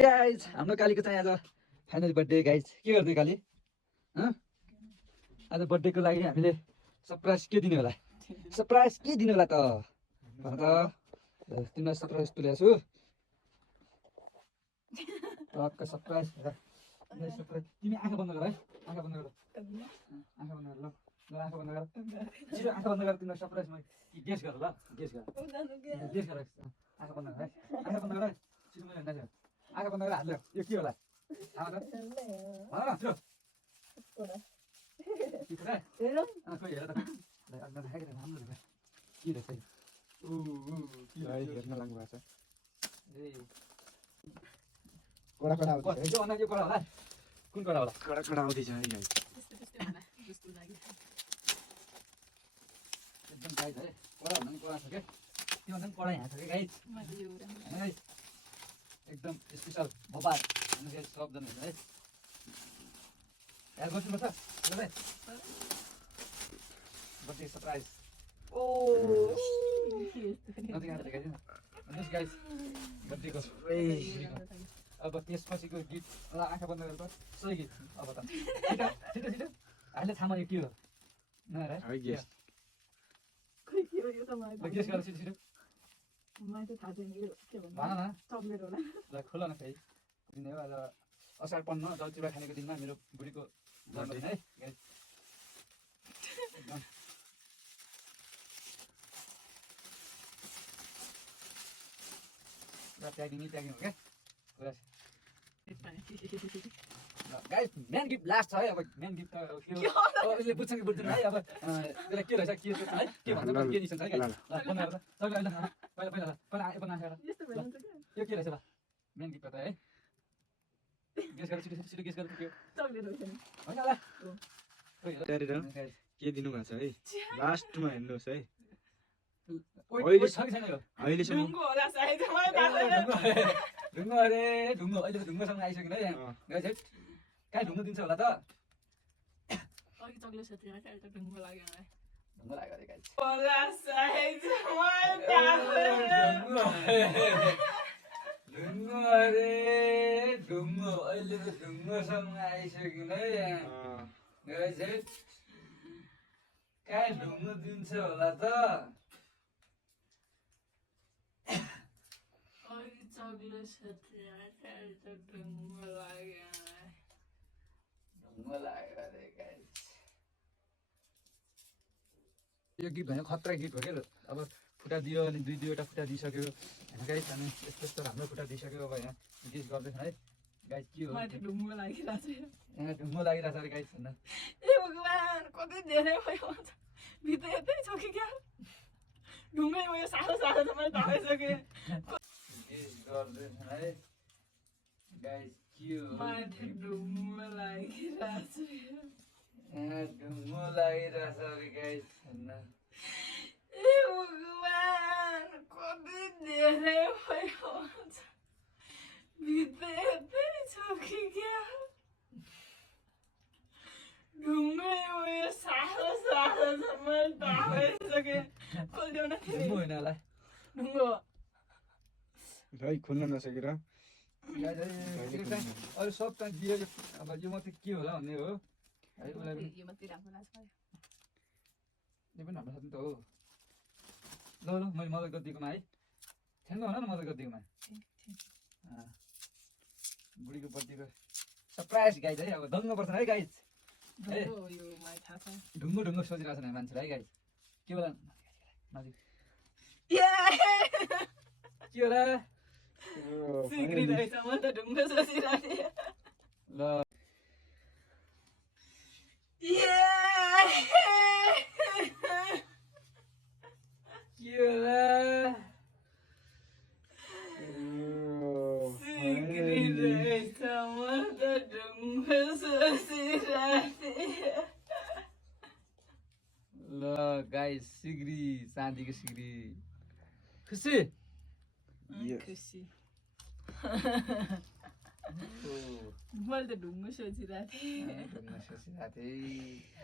guys हाम्रो कालीको चाहिँ आज फाइनल बर्थडे गाइज के गर्दै काली आज बर्थडेको लागि हामीले सरप्राइज के दिने होला त भन त तिमीलाई सरप्राइज तुलेको छु टक्क सरप्राइज तिमी आँखा बन्द गर है आँखा बन्द गर ल आँखा बन्द गर छिटो आँखा बन्द गर तिमीलाई सरप्राइज म गेस गर ल गेस गर आँखा बन्द गर है आँखा बन्द गर छिटो मैले हेर्दा आँखा बन्द गरेर हात ल्याऊ यो के होला थाहा छ भन न छिटो खोइ हेर त राम्रो रहेछ हेर्न लाग्नु भएको छ ए कडा कडा आउँदैछ यो अन्ना यो कडा होला कुन कडा होला कडा कडा आउँदैछ है गाइस एकदम गाइस है कडा भन्दा पनि कडा छ क्या त्यो भन्दा पनि कडा यहाँ छ क्या गाइस एकदम स्पेसल बबार भन्नु गाइस सबजना है यार गर्नुपर्छ बर्थडे सरप्राइज नथिङ आएर देखाइदिनु भन्नुहोस् गाइस बर्थडेको अब त्यसपछिको गीत आँखा बन्द गरेर सही गीत अब त छिटो छिटो छिटो अहिले थाहा यो के हो नहेर है गेस गर छिटो छिटो भन न ल खोल न फेरि दिने हो आज असार 15 जलचिरा खानेको दिनमा मेरो बुढीको जन्मदिन है पुरा प्याकिङ हो क्या पुरा गाइस मेन गिफ्ट लास्ट छ है अब मेन गिफ्ट त के हो यसले बुझ्छ कि बुझ्दैन है अब त्यसलाई के रहेछ के सोच्छ है के भन्छ के निस्कन्छ है गाइस ल बन्द गर त पहिला पहिला बन्द गर यो के रहेछ ल मेन गिफ्ट त है गेस गर छिटो छिटो गेस गर के हो चक्लेट हो हैन ल त्यहाँनिर के दिनु भएको छ है लास्टमा हेर्नुहोस् है अहिले छ कि छैन यो अहिलेसम्म ढुङ्गो अरे ढुङ्गो अहिले त ढुङ्गोसँग आइसक्यो है गाइस है कहाँ ढुङ्गो दिन्छ होला त ढुङ्गो लाग्यो अरे गाइस ढुङ्गो अरे ढुङ्गो अहिले त ढुङ्गोसँग आइसक्यो है गाइस है कहाँ ढुङ्गो दिन्छ होला त यो गीत भने खतरा गीत हो क्या अब खुट्टा दियो अनि दुईवटा खुट्टा दिइसक्यो होइन गाइस अनि यस्तो यस्तो राम्रो खुट्टा दिइसक्यो अब यहाँ गीत गर्दैछ है गाइस के हो ढुङ्गो लागिरहेछ अरे गाइस भन्दा ए भगवान कति धेरै भयो भित्र यतै छ कि क्या ढुङ्गै भयो साह्रो साह्रो त मैले थाहाइसकेँ गर्दैछ है गाइस के हो ढुङ्गो लागिरहेछ ढुङ्गो लागिरहेछ अरे गाइस भन्दा ए भगवान कति धेरै भयो भित्र यतै छ कि क्या ढुङ्गै भयो साह्रो साह्रो त मैले थाहाइसकेँ खोलिदेऊ न ढुङ्गो होइन होला ढुङ्गो है खोल्न नसकेर अरू सब त दियो अब यो मात्रै के होला भन्ने हो है उसलाई पनि यो मात्रै राम्रो लाग्छ यो पनि हाम्रो साथी त हो ल मैले मद्दत गरिदिएकोमा है ठ्याङ्ग भन न मद्दत गरिदिएकोमा बुढीको बर्थडेको सरप्राइज गाइज है अब दङ्ग पर्छ है गाइज ढुङ्गो ढुङ्गो सोचिरहेको छ मान्छेलाई है गाइज के होला नजिक के होला सिक्री रहेछ म त ढुङ्गो सोचिरहेको ल के होला सिक्री रहेछ म त ढुङ्गो सोचिरहेको ल गाइस सिग्री चाँदीको सिग्री खुसी खुसी मैले त ढुङ्गो सोचिरहेको थिएँ